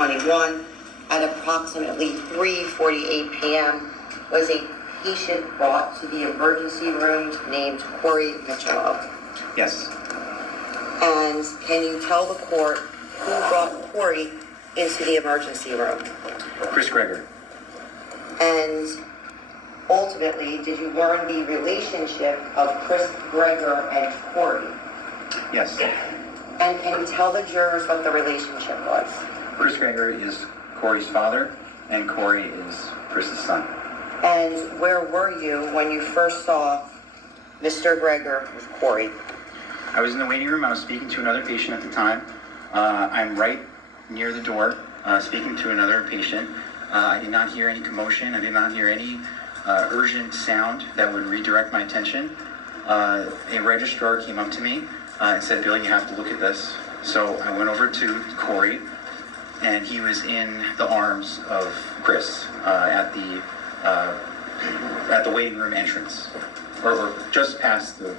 2021 at approximately 3:48 p.m. was a patient brought to the emergency room named Corey Mitchell. Yes. And can you tell the court who brought Corey into the emergency room? Gregor. And ultimately, did you learn the relationship of Gregor and Corey? Yes. And can you tell the jurors what the relationship was? Gregor is Corey's father, and Corey is Chris's son. And where were you when you first saw Mr. Gregor with Corey? I was in the waiting room. I was speaking to another patient at the time. I'm right near the door, speaking to another patient. I did not hear any commotion. I did not hear any urgent sound that would redirect my attention. A registrar came up to me and said, "Bill, you have to look at this." So I went over to Corey, and he was in the arms of Chris at the waiting room entrance, or just past the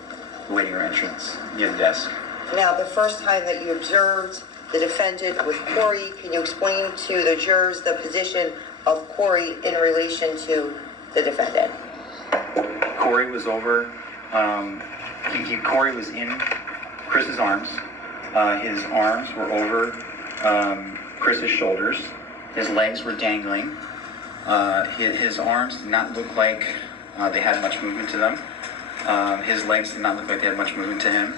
waiting room entrance near the desk. Now, the first time that you observed the defendant with Corey, can you explain to the jurors the position of Corey in relation to the defendant? Corey was over, Corey was in Chris's arms. His arms were over Chris's shoulders. His legs were dangling. His arms did not look like they had much movement to them. His legs did not look like they had much movement to him.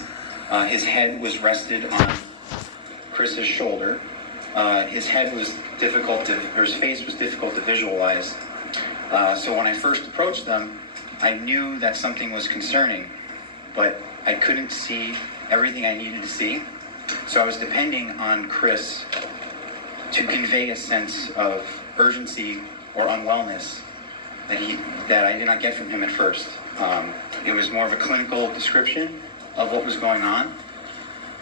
His head was rested on Chris's shoulder. His head was his face was difficult to visualize. So when I first approached them, I knew that something was concerning, but I couldn't see everything I needed to see. So I was depending on Chris to convey a sense of urgency or unwellness that I did not get from him at first. It was more of a clinical description of what was going on,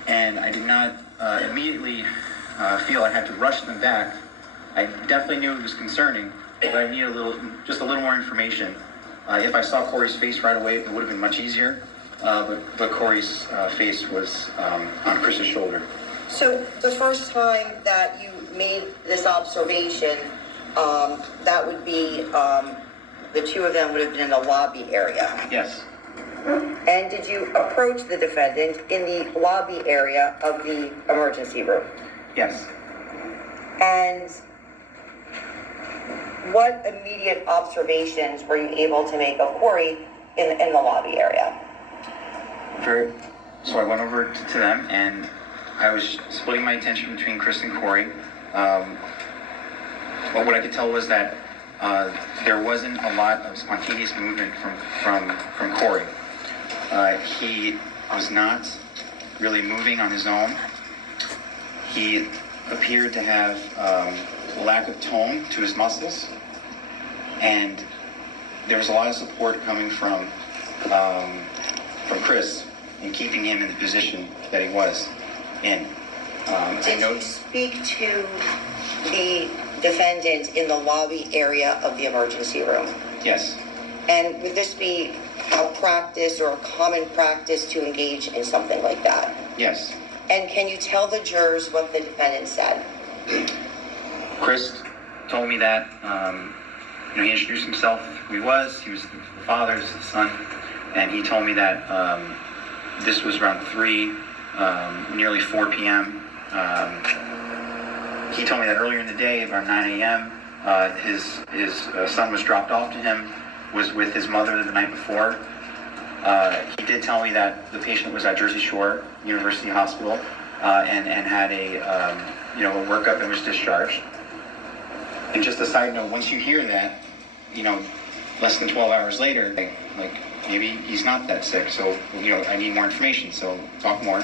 and I did not immediately feel I had to rush them back. I definitely knew it was concerning, but I needed just a little more information. If I saw Corey's face right away, it would have been much easier, but Corey's face was on Chris's shoulder. So the first time that you made this observation, that would be, the two of them would have been in the lobby area. Yes. And did you approach the defendant in the lobby area of the emergency room? Yes. And what immediate observations were you able to make of Corey in the lobby area? So I went over to them, and I was splitting my attention between Chris and Corey. But what I could tell was that there wasn't a lot of spontaneous movement from Corey. He was not really moving on his own. He appeared to have a lack of tone to his muscles, and there was a lot of support coming from Chris in keeping him in the position that he was in. Did you speak to the defendant in the lobby area of the emergency room? Yes. And would this be a practice or a common practice to engage in something like that? Yes. And can you tell the jurors what the defendant said? Chris told me that, he introduced himself, who he was the father, the son, and he told me that this was around 3, nearly 4 p.m. He told me that earlier in the day, around 9 a.m., his son was dropped off to him, was with his mother the night before. He did tell me that the patient was at Jersey Shore University Hospital and had a workup and was discharged. And just a side note, once you hear that, less than 12 hours later, like maybe he's not that sick, so I need more information, so talk more.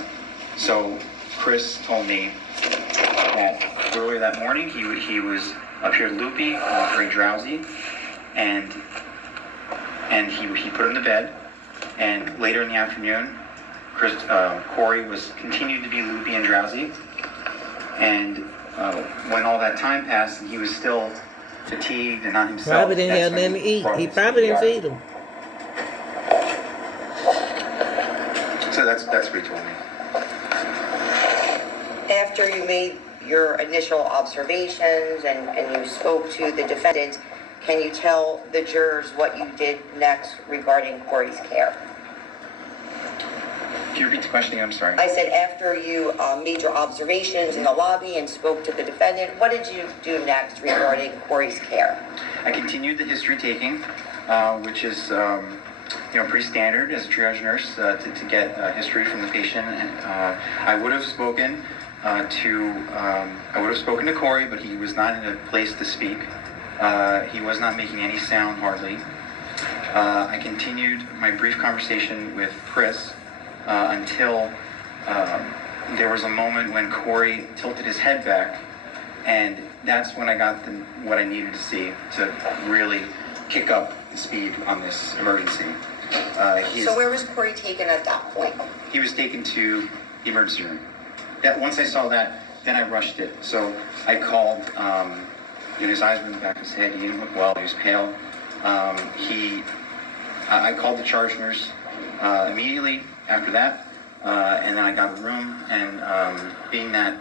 So Chris told me that earlier that morning he was appeared loopy, very drowsy, and he put him to bed. And later in the afternoon, Corey continued to be loopy and drowsy. And when all that time passed, and he was still fatigued and not himself. Probably didn't have nothing to eat. He probably didn't feed him. So that's what he told me. After you made your initial observations and you spoke to the defendant, can you tell the jurors what you did next regarding Corey's care? Can you repeat the question again? I'm sorry. I said after you made your observations in the lobby and spoke to the defendant, what did you do next regarding Corey's care? I continued the history taking, which is pretty standard as a triage nurse to get history from the patient. And I would have spoken to Corey, but he was not in a place to speak. He was not making any sound hardly. I continued my brief conversation with Chris until there was a moment when Corey tilted his head back, and that's when I got what I needed to see to really kick up the speed on this emergency. So where was Corey taken at that point? He was taken to the emergency room. Once I saw that, then I rushed it. So I called, his eyes were in the back of his head. He didn't look well. He was pale. I called the charge nurse immediately after that, and then I got a room, and being that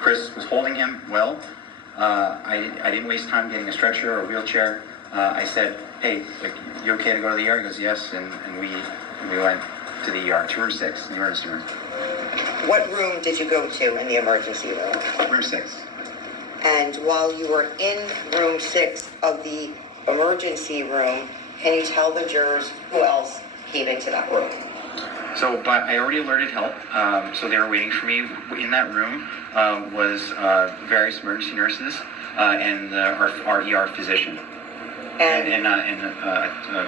Chris was holding him well, I didn't waste time getting a stretcher or a wheelchair. I said, hey, you okay to go to the ER? He goes, yes, and we went to the ER, to room 6, the emergency room. What room did you go to in the emergency room? Room 6. And while you were in room 6 of the emergency room, can you tell the jurors who else came into that room? So, but I already alerted help, so they were waiting for me. In that room was various emergency nurses and our ER physician and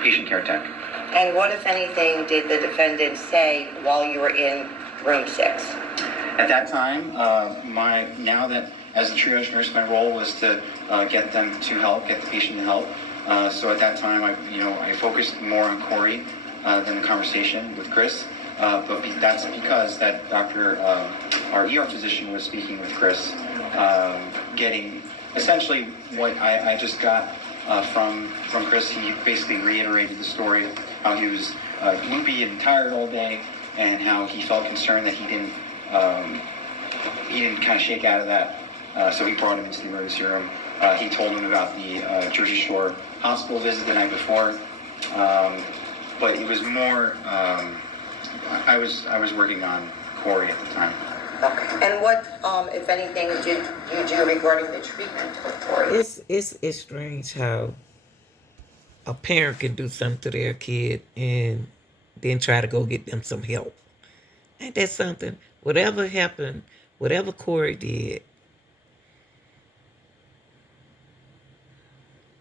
patient care tech. And what, if anything, did the defendant say while you were in room 6? At that time, now that as a triage nurse, my role was to get them to help, get the patient to help. So at that time, I focused more on Corey than the conversation with Chris. But that's because that our ER physician was speaking with Chris, getting essentially what I just got from Chris. He basically reiterated the story, how he was loopy and tired all day, and how he felt concerned that he didn't kind of shake out of that. So he brought him into the emergency room. He told him about the Jersey Shore hospital visit the night before, but it was more. I was working on Corey at the time. Okay. And what, if anything, did you do regarding the treatment of Corey? It's strange how a parent can do something to their kid and then try to go get them some help. Ain't that something? Whatever happened, whatever Corey did,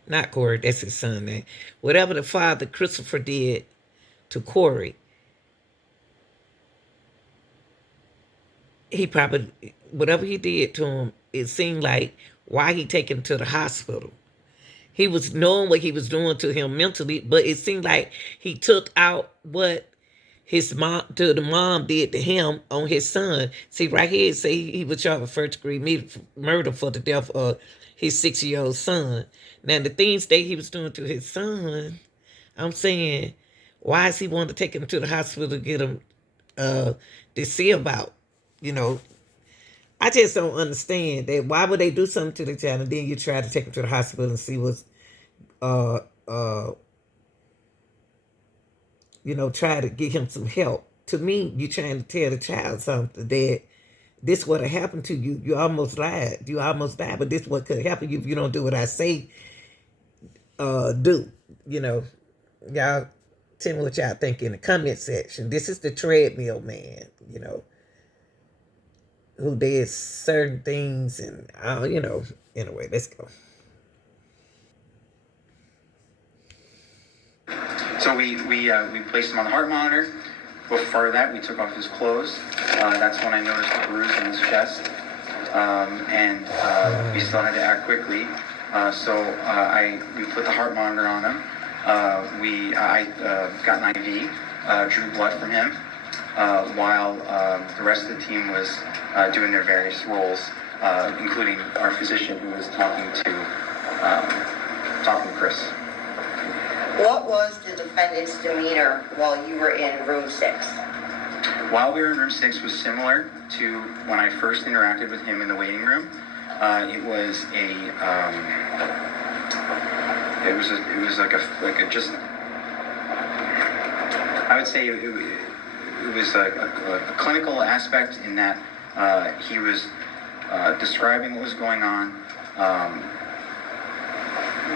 not Corey, that's his son name. Whatever the father, Christroper, did to Corey, he probably, whatever he did to him, it seemed like why he take him to the hospital. He was knowing what he was doing to him mentally, but it seemed like he took out what his mom did to him on his son. See, right here it say he was charged with first-degree murder for the death of his 6-year-old son. Now, the things that he was doing to his son, I'm saying, why is he want to take him to the hospital to get him to see about? I just don't understand that. Why would they do something to the child and then you try to take him to the hospital and see what's, try to get him some help. To me, you trying to tell the child something that this would have happened to you. You almost died. But this what could happen if you don't do what I say do. Y'all tell me what y'all think in the comment section. This is the treadmill man, who did certain things and, anyway, let's go. So we placed him on the heart monitor. Before that, we took off his clothes. That's when I noticed the bruise in his chest. And we still had to act quickly. So we put the heart monitor on him. I got an IV, drew blood from him, while the rest of the team was doing their various roles, including our physician who was talking to Chris. What was the defendant's demeanor while you were in room 6? While we were in room 6 was similar to when I first interacted with him in the waiting room. It was just, I would say it was a clinical aspect in that he was describing what was going on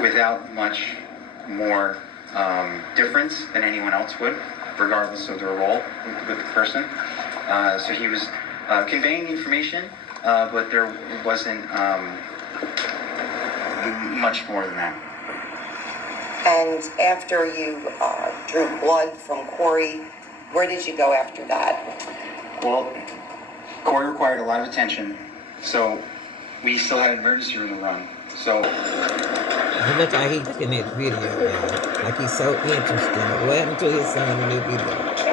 without much more difference than anyone else would, regardless of their role with the person. So he was conveying the information, but there wasn't much more than that. And after you drew blood from Corey, where did you go after that? Well, Corey required a lot of attention, so we still had an emergency room to run. So Look how he's in that video, man. Like he's so interested. What happened to his son in that video?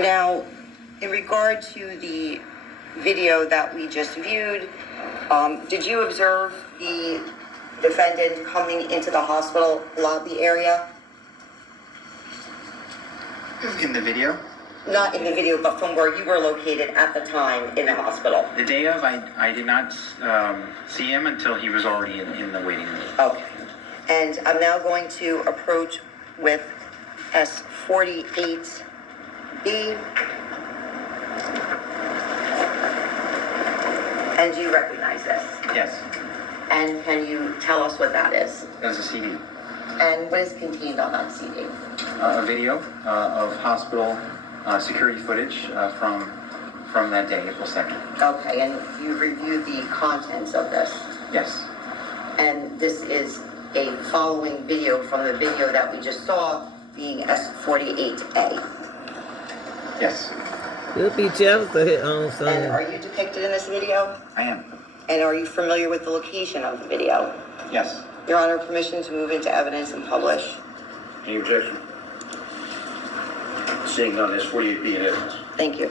Now, in regard to the video that we just viewed, did you observe the defendant coming into the hospital lobby area? in the video, Not in the video, but from where you were located at the time in the hospital. the day of, I did not see him until he was already in the waiting room. Okay. And I'm now going to approach with S48B. And do you recognize this? Yes, And can you tell us what that is? that's a CD. And what is contained on that CD? A video of hospital security footage from that day, April 2nd. Okay, and you reviewed the contents of this. Yes, And this is a following video from the video that we just saw, being S48A. yes, He'll be jealous of his own And are son. you depicted in this video? I am. And are you familiar with the location of the video? Yes. Your Honor, permission to move into evidence and publish. Any objection? Seeing none, there's 48B in evidence. Thank you.